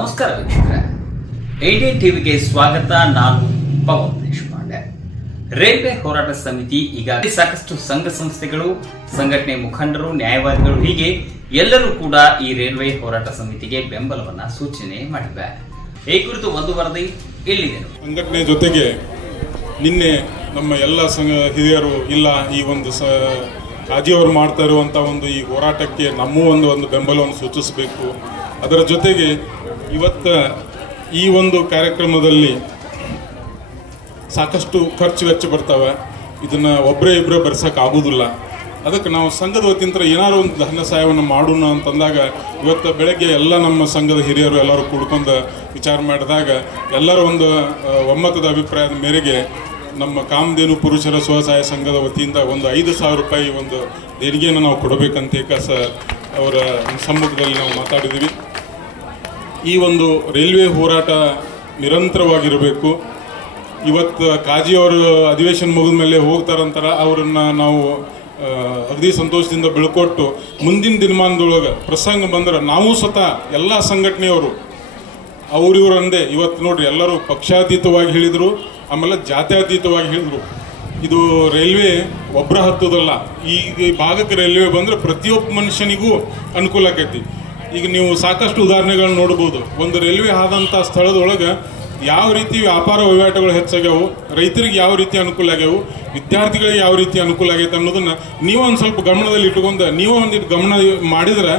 ನಮಸ್ಕಾರ ವೀಕ್ಷಕರೇ, ಇಂಡಿಯನ್ ಟಿವಿಗೆ ಸ್ವಾಗತ. ನಾನು ಪವನ್ ದೇಶಪಾಂಡೆ. ರೈಲ್ವೆ ಹೋರಾಟ ಸಮಿತಿ ಈಗಾಗಲೇ ಸಾಕಷ್ಟು ಸಂಘ ಸಂಸ್ಥೆಗಳು, ಸಂಘಟನೆ ಮುಖಂಡರು, ನ್ಯಾಯವಾದಿಗಳು ಹೀಗೆ ಎಲ್ಲರೂ ಕೂಡ ಈ ರೈಲ್ವೆ ಹೋರಾಟ ಸಮಿತಿಗೆ ಬೆಂಬಲವನ್ನ ಸೂಚನೆ ಮಾಡಿದ್ದಾರೆ. ಈ ಕುರಿತು ಒಂದು ವರದಿ ಇಲ್ಲಿದೆ. ಸಂಘಟನೆ ಜೊತೆಗೆ ನಿನ್ನೆ ನಮ್ಮ ಎಲ್ಲ ಹಿರಿಯರು ಇಲ್ಲ ಈ ಒಂದು ಕಾಜಿಯವರು ಮಾಡ್ತಾ ಇರುವಂಥ ಒಂದು ಈ ಹೋರಾಟಕ್ಕೆ ನಮ್ಮೂ ಒಂದು ಬೆಂಬಲವನ್ನು ಸೂಚಿಸಬೇಕು. ಅದರ ಜೊತೆಗೆ ಇವತ್ತು ಈ ಒಂದು ಕಾರ್ಯಕ್ರಮದಲ್ಲಿ ಸಾಕಷ್ಟು ಖರ್ಚು ವೆಚ್ಚ ಬರ್ತವೆ. ಇದನ್ನು ಒಬ್ಬರೇ ಇಬ್ಬರೇ ಆಗೋದಿಲ್ಲ. ಅದಕ್ಕೆ ನಾವು ಸಂಘದ ವತಿಯಿಂದ ಏನಾದ್ರು ಒಂದು ಧನ ಸಹಾಯವನ್ನು ಮಾಡೋಣ ಅಂತಂದಾಗ ಇವತ್ತು ಬೆಳಗ್ಗೆ ಎಲ್ಲ ನಮ್ಮ ಸಂಘದ ಹಿರಿಯರು ಎಲ್ಲರೂ ಕೂಡ್ಕೊಂಡು ವಿಚಾರ ಮಾಡಿದಾಗ ಎಲ್ಲರ ಒಂದು ಒಮ್ಮತದ ಅಭಿಪ್ರಾಯದ ಮೇರೆಗೆ ನಮ್ಮ ಕಾಮಧೇನು ಪುರುಷರ ಸ್ವಸಹಾಯ ಸಂಘದ ವತಿಯಿಂದ ಒಂದು 5,000 ರೂಪಾಯಿ ಒಂದು ದೇಣಿಗೆಯನ್ನು ನಾವು ಕೊಡಬೇಕಂತ ಅವರ ಸಮ್ಮುಖದಲ್ಲಿ ನಾವು ಮಾತಾಡಿದ್ದೀವಿ. ಈ ಒಂದು ರೈಲ್ವೆ ಹೋರಾಟ ನಿರಂತರವಾಗಿರಬೇಕು. ಇವತ್ತು ಕಾಜಿಯವರು ಅಧಿವೇಶನ ಮುಗಿದ ಮೇಲೆ ಹೋಗ್ತಾರಂತಾರೆ. ಅವರನ್ನು ನಾವು ಅಗದಿ ಸಂತೋಷದಿಂದ ಬೆಳ್ಕೊಟ್ಟು ಮುಂದಿನ ದಿನಮಾನದೊಳಗೆ ಪ್ರಸಂಗ ಬಂದ್ರೆ ನಾವು ಸ್ವತಃ ಎಲ್ಲ ಸಂಘಟನೆಯವರು ಅವ್ರಿವ್ರು ಅಂದೆ ಇವತ್ತು ನೋಡ್ರಿ ಎಲ್ಲರೂ ಪಕ್ಷಾತೀತವಾಗಿ ಹೇಳಿದರು, ಆಮೇಲೆ ಜಾತ್ಯತೀತವಾಗಿ ಹೇಳಿದರು. ಇದು ರೈಲ್ವೆ ಒಬ್ಬರ ಹತ್ತದಲ್ಲ. ಈ ಭಾಗಕ್ಕೆ ರೈಲ್ವೆ ಬಂದರೆ ಪ್ರತಿಯೊಬ್ಬ ಮನುಷ್ಯನಿಗೂ ಅನುಕೂಲ ಆಕೈತಿ. ಈಗ ನೀವು ಸಾಕಷ್ಟು ಉದಾಹರಣೆಗಳನ್ನ ನೋಡ್ಬೋದು. ಒಂದು ರೈಲ್ವೆ ಆದಂಥ ಸ್ಥಳದೊಳಗೆ ಯಾವ ರೀತಿ ವ್ಯಾಪಾರ ವಹಿವಾಟುಗಳು ಹೆಚ್ಚಾಗ್ಯಾವು, ರೈತರಿಗೆ ಯಾವ ರೀತಿ ಅನುಕೂಲ ಆಗ್ಯಾವು, ವಿದ್ಯಾರ್ಥಿಗಳಿಗೆ ಯಾವ ರೀತಿ ಅನುಕೂಲ ಆಗೈತೆ ಅನ್ನೋದನ್ನು ನೀವು ಒಂದು ಸ್ವಲ್ಪ ಗಮನದಲ್ಲಿ ಇಟ್ಕೊಂಡು ನೀವು ಒಂದಿಟ್ಟು ಗಮನ ಮಾಡಿದ್ರೆ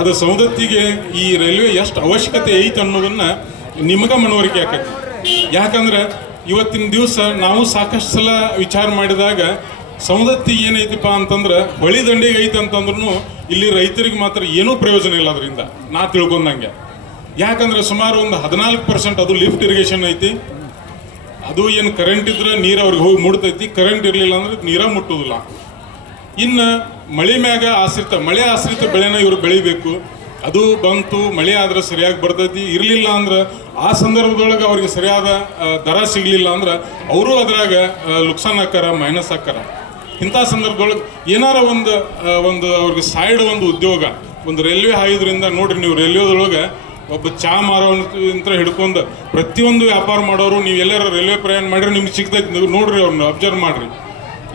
ಅದು ಸವದತ್ತಿಗೆ ಈ ರೈಲ್ವೆ ಎಷ್ಟು ಅವಶ್ಯಕತೆ ಐತೆ ಅನ್ನೋದನ್ನು ನಿಮಗೆ ಮನವರಿಕೆ ಆಕೈತಿ. ಯಾಕಂದ್ರೆ ಇವತ್ತಿನ ದಿವಸ ನಾವು ಸಾಕಷ್ಟು ಸಲ ವಿಚಾರ ಮಾಡಿದಾಗ ಸವದತ್ತಿ ಏನೈತಿಪ್ಪ ಅಂತಂದ್ರೆ ಹೊಳಿ ದಂಡಿಗೆ ಐತೆ ಅಂತಂದ್ರೂ ಇಲ್ಲಿ ರೈತರಿಗೆ ಮಾತ್ರ ಏನೂ ಪ್ರಯೋಜನ ಇಲ್ಲ ಅದರಿಂದ ನಾ ತಿಳ್ಕೊಂಡಂಗೆ. ಯಾಕಂದ್ರೆ ಸುಮಾರು ಒಂದು 14% ಅದು ಲಿಫ್ಟ್ ಇರಿಗೇಷನ್ ಐತಿ. ಅದು ಏನು ಕರೆಂಟ್ ಇದ್ರೆ ನೀರು ಅವ್ರಿಗೆ ಹೋಗಿ ಮುಡ್ತೈತಿ, ಕರೆಂಟ್ ಇರಲಿಲ್ಲ ಅಂದ್ರೆ ನೀರ ಮುಟ್ಟೋದಿಲ್ಲ. ಇನ್ನು ಮಳೆ ಮ್ಯಾಗ ಮಳೆ ಆಶ್ರಿತ ಬೆಳೆನ ಇವರು ಬೆಳಿಬೇಕು. ಅದು ಬಂತು, ಮಳೆ ಆದ್ರೆ ಸರಿಯಾಗಿ ಬರ್ತೈತಿ. ಇರಲಿಲ್ಲ ಅಂದ್ರೆ ಆ ಸಂದರ್ಭದೊಳಗೆ ಅವ್ರಿಗೆ ಸರಿಯಾದ ದರ ಸಿಗಲಿಲ್ಲ ಅಂದ್ರೆ ಅವರು ಅದ್ರಾಗ ಲುಕ್ಸಾನ್ ಹಾಕಾರ, ಮೈನಸ್ ಹಾಕಾರ. ಇಂಥ ಸಂದರ್ಭದೊಳಗೆ ಏನಾರ ಒಂದು ಅವ್ರಿಗೆ ಸೈಡ್ ಒಂದು ಉದ್ಯೋಗ, ಒಂದು ರೈಲ್ವೆ ಹಾಯೋದ್ರಿಂದ ನೋಡ್ರಿ ನೀವು ರೈಲ್ವೆದೊಳಗೆ ಒಬ್ಬ ಚಾ ಮಾರೋಂತ ಹಿಡ್ಕೊಂಡು ಪ್ರತಿಯೊಂದು ವ್ಯಾಪಾರ ಮಾಡೋರು ನೀವು ಎಲ್ಲಾರು ರೈಲ್ವೆ ಪ್ರಯಾಣ ಮಾಡಿದ್ರೆ ನಿಮ್ಗೆ ಸಿಗ್ತೈತಿ. ನೀವು ನೋಡ್ರಿ, ಅವ್ರನ್ನ ಅಬ್ಸರ್ವ್ ಮಾಡಿರಿ.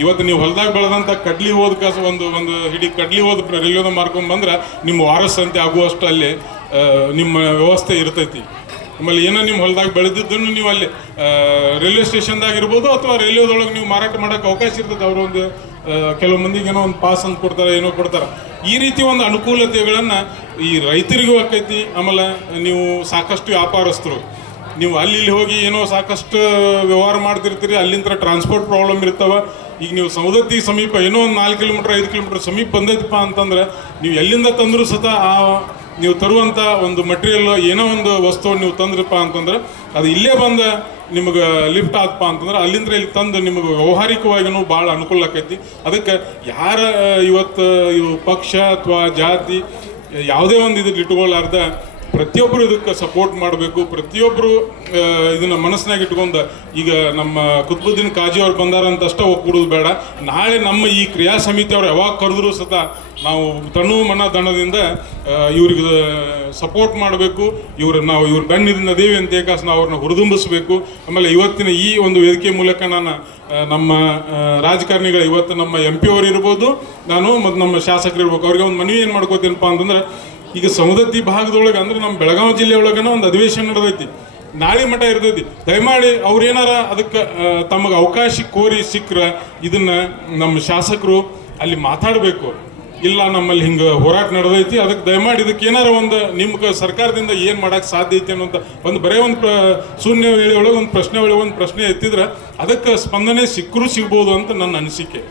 ಇವತ್ತು ನೀವು ಹೊಲದಾಗ ಬೆಳೆದಂಥ ಕಡ್ಲಿ ಹೋದ ಕಾಸ ಒಂದು ಹಿಡಿ ಕಡ್ಲಿ ಹೋದ ರೈಲ್ವೆದ ಮಾರ್ಕೊಂಡು ಬಂದ್ರೆ ನಿಮ್ಮ ವಾರಸಂತೆ ಆಗುವಷ್ಟು ಅಲ್ಲಿ ನಿಮ್ಮ ವ್ಯವಸ್ಥೆ ಇರ್ತೈತಿ. ಆಮೇಲೆ ಏನೋ ನಿಮ್ಮ ಹೊಲದಾಗ ಬೆಳೆದಿದ್ದನ್ನು ನೀವು ಅಲ್ಲಿ ರೈಲ್ವೆ ಸ್ಟೇಷನ್ದಾಗ ಇರ್ಬೋದು ಅಥವಾ ರೈಲ್ವೆದೊಳಗೆ ನೀವು ಮಾರಾಟ ಮಾಡೋಕೆ ಅವಕಾಶ ಇರ್ತೈತೆ. ಅವರು ಒಂದು ಕೆಲವು ಮಂದಿಗೆ ಏನೋ ಒಂದು ಪಾಸ್ ಅಂತ ಕೊಡ್ತಾರೆ, ಏನೋ ಕೊಡ್ತಾರೆ. ಈ ರೀತಿ ಒಂದು ಅನುಕೂಲತೆಗಳನ್ನು ಈ ರೈತರಿಗೂ ಆಕೈತಿ. ಆಮೇಲೆ ನೀವು ಸಾಕಷ್ಟು ವ್ಯಾಪಾರಸ್ಥರು ನೀವು ಅಲ್ಲಿ ಹೋಗಿ ಏನೋ ಸಾಕಷ್ಟು ವ್ಯವಹಾರ ಮಾಡ್ತಿರ್ತೀರಿ, ಅಲ್ಲಿಂದ ಟ್ರಾನ್ಸ್ಪೋರ್ಟ್ ಪ್ರಾಬ್ಲಮ್ ಇರ್ತಾವೆ. ಈಗ ನೀವು ಸವದತ್ತಿ ಸಮೀಪ ಏನೋ ಒಂದು 4 ಕಿಲೋಮೀಟ್ರ್ 5 ಕಿಲೋಮೀಟ್ರ್ ಸಮೀಪ ಬಂದೈತಪ್ಪ ಅಂತಂದ್ರೆ ನೀವು ಎಲ್ಲಿಂದ ತಂದರೂ ಸತ ನೀವು ತರುವಂಥ ಒಂದು ಮಟೀರಿಯಲ್ ಏನೋ ಒಂದು ವಸ್ತುವನ್ನು ನೀವು ತಂದ್ರಪ್ಪ ಅಂತಂದ್ರೆ ಅದು ಇಲ್ಲೇ ಬಂದ ನಿಮಗೆ ಲಿಫ್ಟ್ ಆದಪ್ಪ ಅಂತಂದ್ರೆ ಅಲ್ಲಿಂದ ಇಲ್ಲಿ ತಂದು ನಿಮಗೆ ವ್ಯವಹಾರಿಕವಾಗಿಯೂ ಭಾಳ ಅನುಕೂಲ ಆಕೈತಿ. ಅದಕ್ಕೆ ಯಾರ ಇವತ್ತು ಇವು ಪಕ್ಷ ಅಥವಾ ಜಾತಿ ಯಾವುದೇ ಒಂದು ಇದಕ್ಕೆ ಇಟ್ಕೊಳ್ಳಾರ್ದ ಪ್ರತಿಯೊಬ್ಬರು ಇದಕ್ಕೆ ಸಪೋರ್ಟ್ ಮಾಡಬೇಕು. ಪ್ರತಿಯೊಬ್ಬರು ಇದನ್ನು ಮನಸ್ಸಿನಾಗ ಇಟ್ಕೊಂಡು ಈಗ ನಮ್ಮ ಕುತುಬುದ್ದೀನ್ ಕಾಜಿ ಅವ್ರು ಬಂದಾರಂತ ಅಷ್ಟೇ ಒಗ್ಗೂಡೋದು ಬೇಡ. ನಾಳೆ ನಮ್ಮ ಈ ಕ್ರಿಯಾ ಸಮಿತಿ ಅವ್ರು ಯಾವಾಗ ಕರೆದ್ರು ಸತ ನಾವು ತನು ಮನ ದಣದಿಂದ ಇವ್ರಿಗೆ ಸಪೋರ್ಟ್ ಮಾಡಬೇಕು. ನಾವು ಇವ್ರ ಬೆನ್ನಿಂದ ದೇವಿ ಅಂತ ನಾವು ಅವ್ರನ್ನ ಹುರಿದುಂಬಿಸ್ಬೇಕು. ಆಮೇಲೆ ಇವತ್ತಿನ ಈ ಒಂದು ವೇದಿಕೆ ಮೂಲಕ ನಾನು ನಮ್ಮ ರಾಜಕಾರಣಿಗಳು ಇವತ್ತು ನಮ್ಮ MP ಅವರು ಇರ್ಬೋದು, ನಾನು ಮತ್ತು ನಮ್ಮ ಶಾಸಕರು ಇರ್ಬೇಕು, ಅವ್ರಿಗೆ ಒಂದು ಮನವಿ ಏನು ಮಾಡ್ಕೋತೀನಪ್ಪ ಅಂತಂದ್ರೆ ಈಗ ಸವದತ್ತಿ ಭಾಗದೊಳಗೆ ಅಂದ್ರೆ ನಮ್ಮ ಬೆಳಗಾವಿ ಜಿಲ್ಲೆ ಒಳಗನ ಒಂದು ಅಧಿವೇಶನ ನಡೆದೈತಿ, ನಾಳೆ ಮಠ ಇರ್ತೈತಿ. ದಯಮಾಡಿ ಅವ್ರೇನಾರ ಅದಕ್ಕೆ ತಮಗೆ ಅವಕಾಶ ಕೋರಿ ಸಿಕ್ಕರೆ ಇದನ್ನು ನಮ್ಮ ಶಾಸಕರು ಅಲ್ಲಿ ಮಾತಾಡಬೇಕು. ಇಲ್ಲ ನಮ್ಮಲ್ಲಿ ಹಿಂಗೆ ಹೋರಾಟ ನಡೆದೈತಿ, ಅದಕ್ಕೆ ದಯಮಾಡಿ ಇದಕ್ಕೆ ಏನಾರ ಒಂದು ನಿಮ್ಗೆ ಸರ್ಕಾರದಿಂದ ಏನು ಮಾಡೋಕ್ಕೆ ಸಾಧ್ಯ ಐತಿ ಅನ್ನೋಂಥ ಒಂದು ಬರೀ ಒಂದು ಶೂನ್ಯ ವೇಳೆ ಒಳಗೆ ಒಂದು ಪ್ರಶ್ನೆ ಎತ್ತಿದ್ರೆ ಅದಕ್ಕೆ ಸ್ಪಂದನೆ ಸಿಕ್ಕರೂ ಸಿಗ್ಬೋದು ಅಂತ ನನ್ನ ಅನಿಸಿಕೆ.